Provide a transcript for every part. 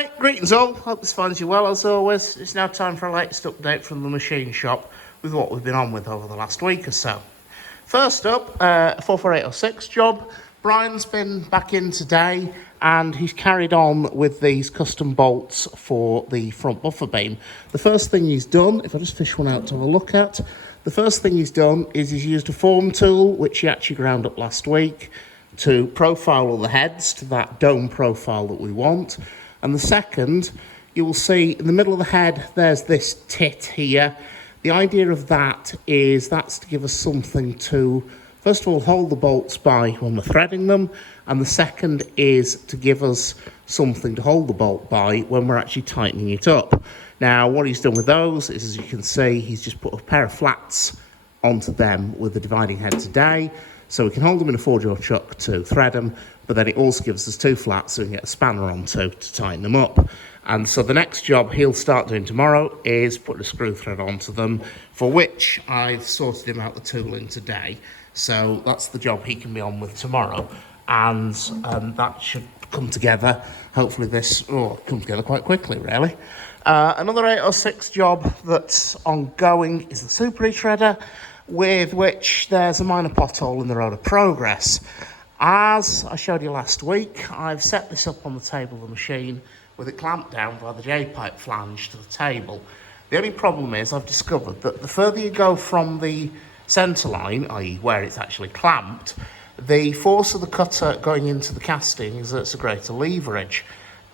Right, greetings all, hope this finds you well as always. It's now time for a latest update from the machine shop with what we've been on with over the last week or so. First up, 44806 job. Brian's been back in today and he's carried on with these custom bolts for the front buffer beam. The first thing he's done, if I just fish one out to have a look at, the first thing he's done is he's used a form tool, which he actually ground up last week, to profile all the heads to that dome profile that we want. And the second, you will see in the middle of the head, there's this tit here. The idea of that is that's to give us something to, first of all, hold the bolts by when we're threading them. And the second is to give us something to hold the bolt by when we're actually tightening it up. Now, what he's done with those is, as you can see, he's just put a pair of flats onto them with the dividing head today. So we can hold them in a 4-jaw chuck to thread them, but then it also gives us 2 flats so we can get a spanner onto to tighten them up. And so the next job he'll start doing tomorrow is putting a screw thread onto them, for which I've sorted him out the tooling today. So that's the job he can be on with tomorrow. And that should come together. Hopefully this come together quite quickly, really. Another 806 job that's ongoing is the Super E-Shredder, with which there's a minor pothole in the road of progress. As I showed you last week, I've set this up on the table of the machine with it clamped down by the J-pipe flange to the table. The only problem is I've discovered that the further you go from the centre line, i.e. where it's actually clamped, the force of the cutter going into the casting exerts a greater leverage.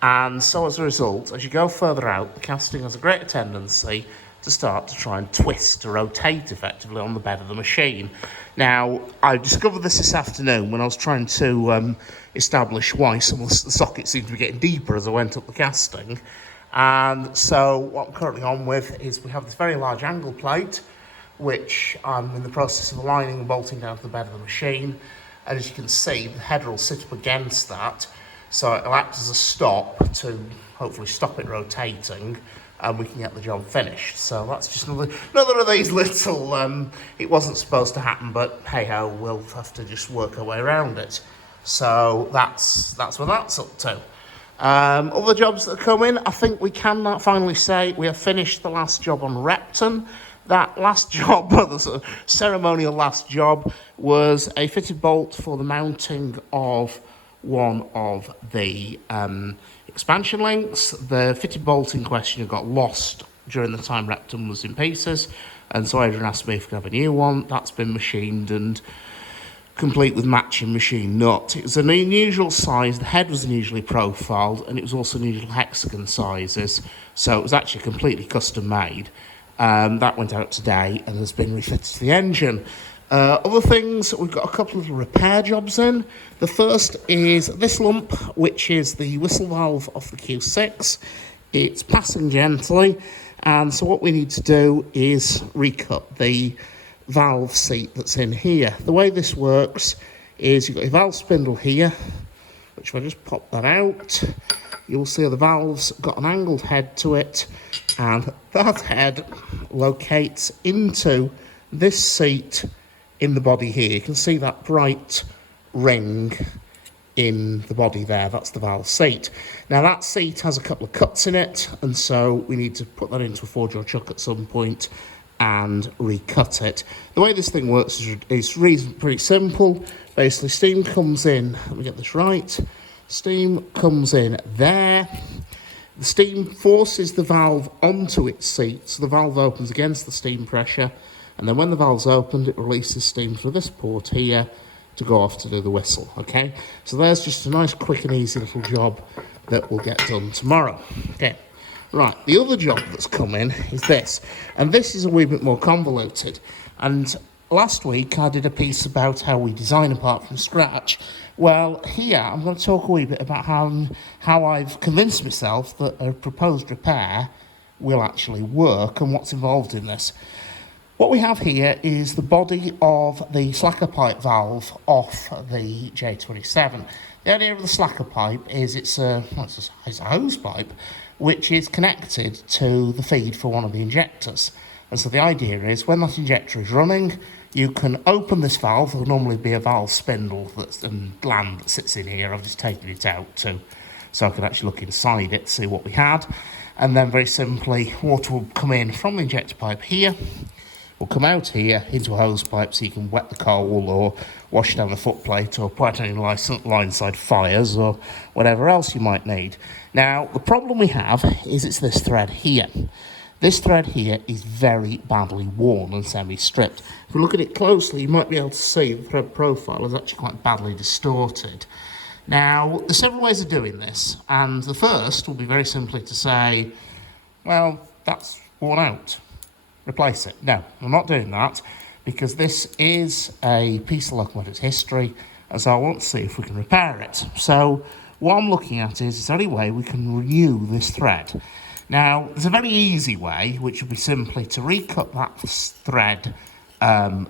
And so as a result, as you go further out, the casting has a greater tendency to start to try and twist, to rotate effectively on the bed of the machine. Now, I discovered this afternoon when I was trying to establish why some of the sockets seemed to be getting deeper as I went up the casting. And so what I'm currently on with is we have this very large angle plate, which I'm in the process of aligning and bolting down to the bed of the machine. And as you can see, the header will sit up against that, so it'll act as a stop to hopefully stop it rotating, and we can get the job finished. So that's just another of these little, it wasn't supposed to happen, but hey-ho, we'll have to just work our way around it. So that's what that's up to. Other jobs that are coming, I think we can now finally say we have finished the last job on Repton. That last job, the sort of ceremonial last job, was a fitted bolt for the mounting of one of the expansion links. The fitted bolt in question got lost during the time Repton was in pieces, and so Adrian asked me if we could have a new one. That's been machined and complete with matching machine nut. It was an unusual size, the head was unusually profiled, and it was also unusual hexagon sizes, so it was actually completely custom made. That went out today and has been refitted to the engine. Other things, we've got a couple of repair jobs in. The first is this lump, which is the whistle valve off the Q6. It's passing gently, and so what we need to do is recut the valve seat that's in here. The way this works is you've got your valve spindle here, which if I just pop that out, you'll see the valve's got an angled head to it, and that head locates into this seat in the body here. You can see that bright ring in the body there, that's the valve seat. Now that seat has a couple of cuts in it, and so we need to put that into a 4-jaw chuck at some point and recut it. The way this thing works is pretty simple. Basically, steam comes in, let me get this right, steam comes in there. The steam forces the valve onto its seat, so the valve opens against the steam pressure, and then when the valve's opened, it releases steam through this port here to go off to do the whistle, okay? So there's just a nice, quick and easy little job that will get done tomorrow, okay? Right, the other job that's come in is this, and this is a wee bit more convoluted. And last week I did a piece about how we design a part from scratch. Well, here I'm going to talk a wee bit about how I've convinced myself that a proposed repair will actually work and what's involved in this. What we have here is the body of the slacker pipe valve off the J27. The idea of the slacker pipe is it's a hose pipe which is connected to the feed for one of the injectors. And so the idea is when that injector is running, you can open this valve. There'll normally be a valve spindle and gland that sits in here. I've just taken it out too. so I could actually look inside it, see what we had. And then very simply, water will come in from the injector pipe here, will come out here into a hose pipe so you can wet the coal or wash down the footplate or put out any line side fires or whatever else you might need. Now, the problem we have is it's this thread here. This thread here is very badly worn and semi-stripped. If we look at it closely, you might be able to see the thread profile is actually quite badly distorted. Now, there's several ways of doing this, and the first will be very simply to say, well, that's worn out. Replace it. No, I'm not doing that, because this is a piece of locomotive's history, and so I want to see if we can repair it. So what I'm looking at is there any way we can renew this thread? Now, there's a very easy way, which would be simply to recut that thread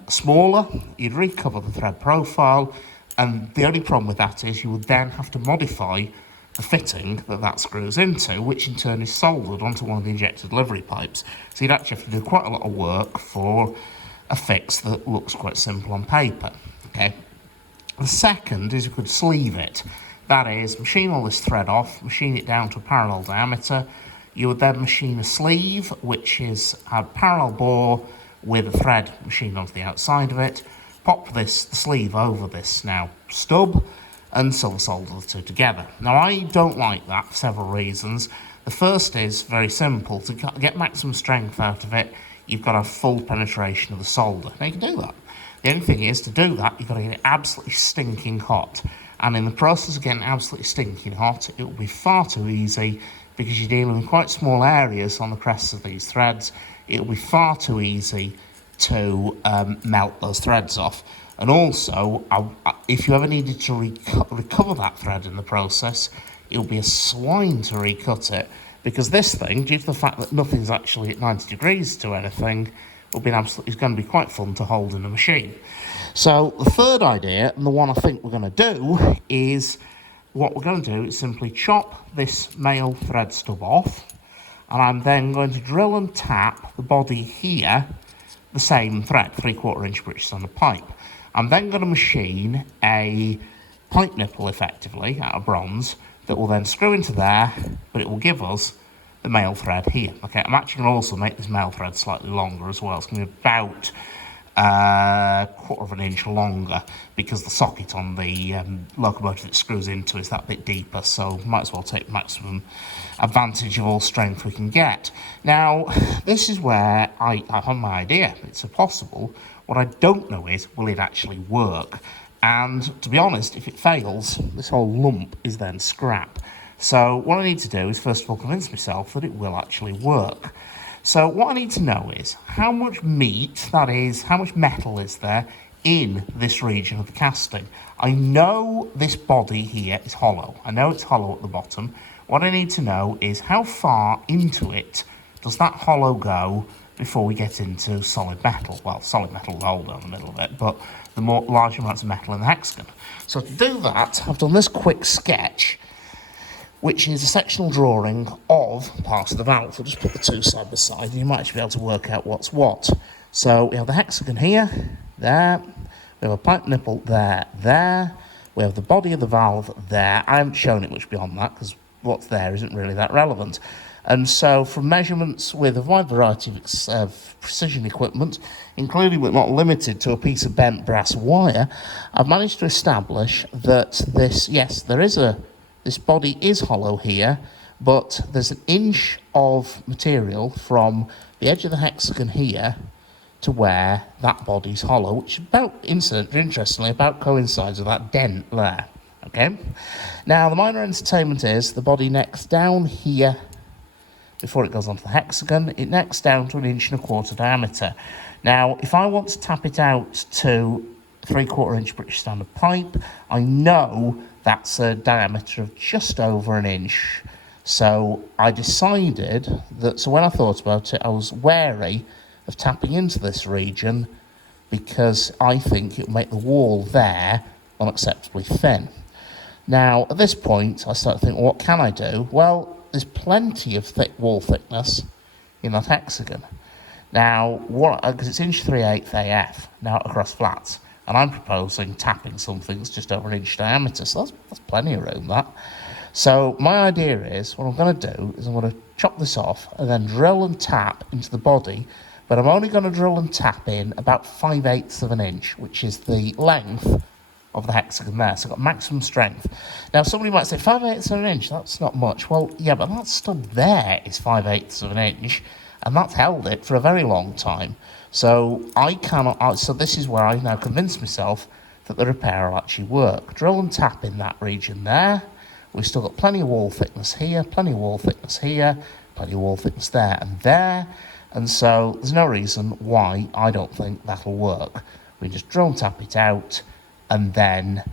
smaller. You'd recover the thread profile, and the only problem with that is you would then have to modify the fitting that screws into, which in turn is soldered onto one of the injector delivery pipes. So you'd actually have to do quite a lot of work for a fix that looks quite simple on paper. Okay. The second is you could sleeve it. That is, machine all this thread off, machine it down to a parallel diameter. You would then machine a sleeve, which is a parallel bore with a thread machined onto the outside of it. Pop the sleeve over this now stub and solder the two together. Now, I don't like that for several reasons. The first is very simple. To get maximum strength out of it, you've got to have full penetration of the solder. Now, you can do that. The only thing is, to do that, you've got to get it absolutely stinking hot. And in the process of getting absolutely stinking hot, it will be far too easy, because you're dealing with quite small areas on the crests of these threads. It will be far too easy to melt those threads off. And also, if you ever needed to recover that thread in the process, it will be a swine to recut it, because this thing, due to the fact that nothing's actually at 90 degrees to anything, it's going to be quite fun to hold in the machine. So the third idea, and the one I think we're going to do, is what we're going to do is simply chop this male thread stub off, and I'm then going to drill and tap the body here, the same thread, 3/4 inch British standard pipe. I'm then going to machine a pipe nipple effectively out of bronze that will then screw into there, but it will give us the male thread here. Okay, I'm actually going to also make this male thread slightly longer as well. It's going to be about 1/4 inch longer, because the socket on the locomotive that screws into is that bit deeper, so might as well take maximum advantage of all strength we can get. Now, this is where I have my idea. It's possible. What I don't know is, will it actually work? And to be honest, if it fails, this whole lump is then scrap. So what I need to do is first of all convince myself that it will actually work. So what I need to know is how much meat, that is, how much metal is there in this region of the casting. I know this body here is hollow. I know it's hollow at the bottom. What I need to know is how far into it does that hollow go before we get into solid metal. Well, solid metal will hold down the middle of it, but the more large amounts of metal in the hexagon. So to do that, I've done this quick sketch, which is a sectional drawing of parts of the valve. So just put the two side by side, and you might actually be able to work out what's what. So we have the hexagon here, there. We have a pipe nipple there. We have the body of the valve there. I haven't shown it much beyond that, because what's there isn't really that relevant. And so from measurements with a wide variety of precision equipment, including but not limited to a piece of bent brass wire, I've managed to establish that this body is hollow here, but there's an inch of material from the edge of the hexagon here to where that body's hollow, which interestingly about coincides with that dent there. Okay? Now, the minor entertainment is the body necks down here before it goes onto the hexagon. It necks down to 1.25 inch diameter. Now, if I want to tap it out to 3/4 inch British standard pipe, I know that's a diameter of just over 1 inch. So I decided that, so when I thought about it, I was wary of tapping into this region, because I think it will make the wall there unacceptably thin. Now, at this point, I started thinking, what can I do? Well, there's plenty of thick wall thickness in that hexagon. Now, because it's 1.3/8 AF now across flats, and I'm proposing tapping something that's just over 1 inch diameter, so that's plenty of room, that. So my idea is, what I'm going to do is I'm going to chop this off and then drill and tap into the body, but I'm only going to drill and tap in about 5/8 of an inch, which is the length of the hexagon there. So I've got maximum strength. Now somebody might say 5/8 of an inch, that's not much. Well, yeah, but that stub there is 5/8 of an inch, and that's held it for a very long time. So so this is where I now convince myself that the repair will actually work. Drill and tap in that region there. We've still got plenty of wall thickness here, plenty of wall thickness here, plenty of wall thickness there and there. And so there's no reason why I don't think that'll work. We just drill and tap it out and then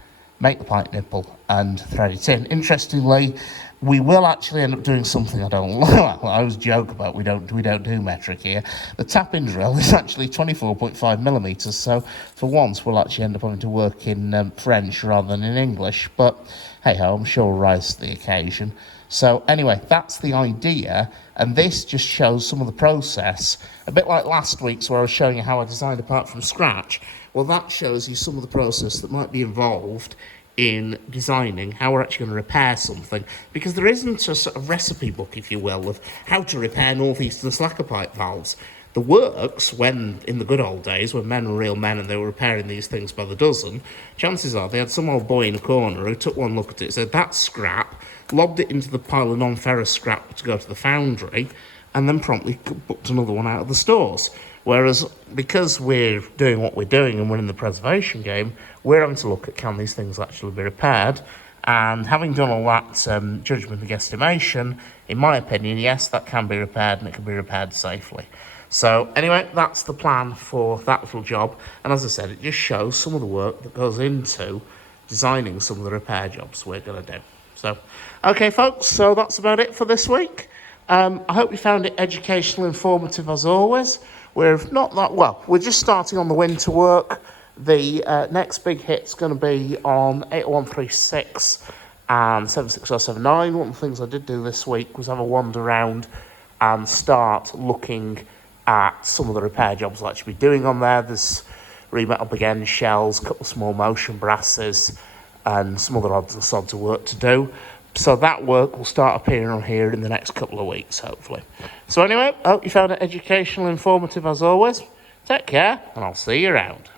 make the pipe nipple and thread it in. Interestingly, we will actually end up doing something I don't like. Well, I always joke about we don't do metric here. The tap-in drill is actually 24.5 millimeters, so for once we'll actually end up having to work in French rather than in English. But hey ho, I'm sure we'll rise to the occasion. So anyway, that's the idea, and this just shows some of the process, a bit like last week's where I was showing you how I designed a part from scratch. Well, that shows you some of the process that might be involved in designing how we're actually going to repair something, because there isn't a sort of recipe book, if you will, of how to repair northeastern slacker pipe valves. The works, when in the good old days, when men were real men and they were repairing these things by the dozen, chances are they had some old boy in a corner who took one look at it, said that's scrap, lobbed it into the pile of non-ferrous scrap to go to the foundry, and then promptly booked another one out of the stores. Whereas, because we're doing what we're doing and we're in the preservation game, we're having to look at, can these things actually be repaired? And having done all that judgment and guesstimation, in my opinion, yes, that can be repaired and it can be repaired safely. So anyway, that's the plan for that little job. And as I said, it just shows some of the work that goes into designing some of the repair jobs we're going to do. So, okay, folks, so that's about it for this week. I hope you found it educational, informative as always. We're just starting on the winter work. The next big hit's going to be on 80136 and 76079. One of the things I did do this week was have a wander around and start looking at some of the repair jobs I'll actually be doing on there. There's remetal big end shells, a couple of small motion brasses, and some other odds and sods of work to do. So that work will start appearing on here in the next couple of weeks, hopefully. So anyway, I hope you found it educational, informative as always. Take care, and I'll see you around.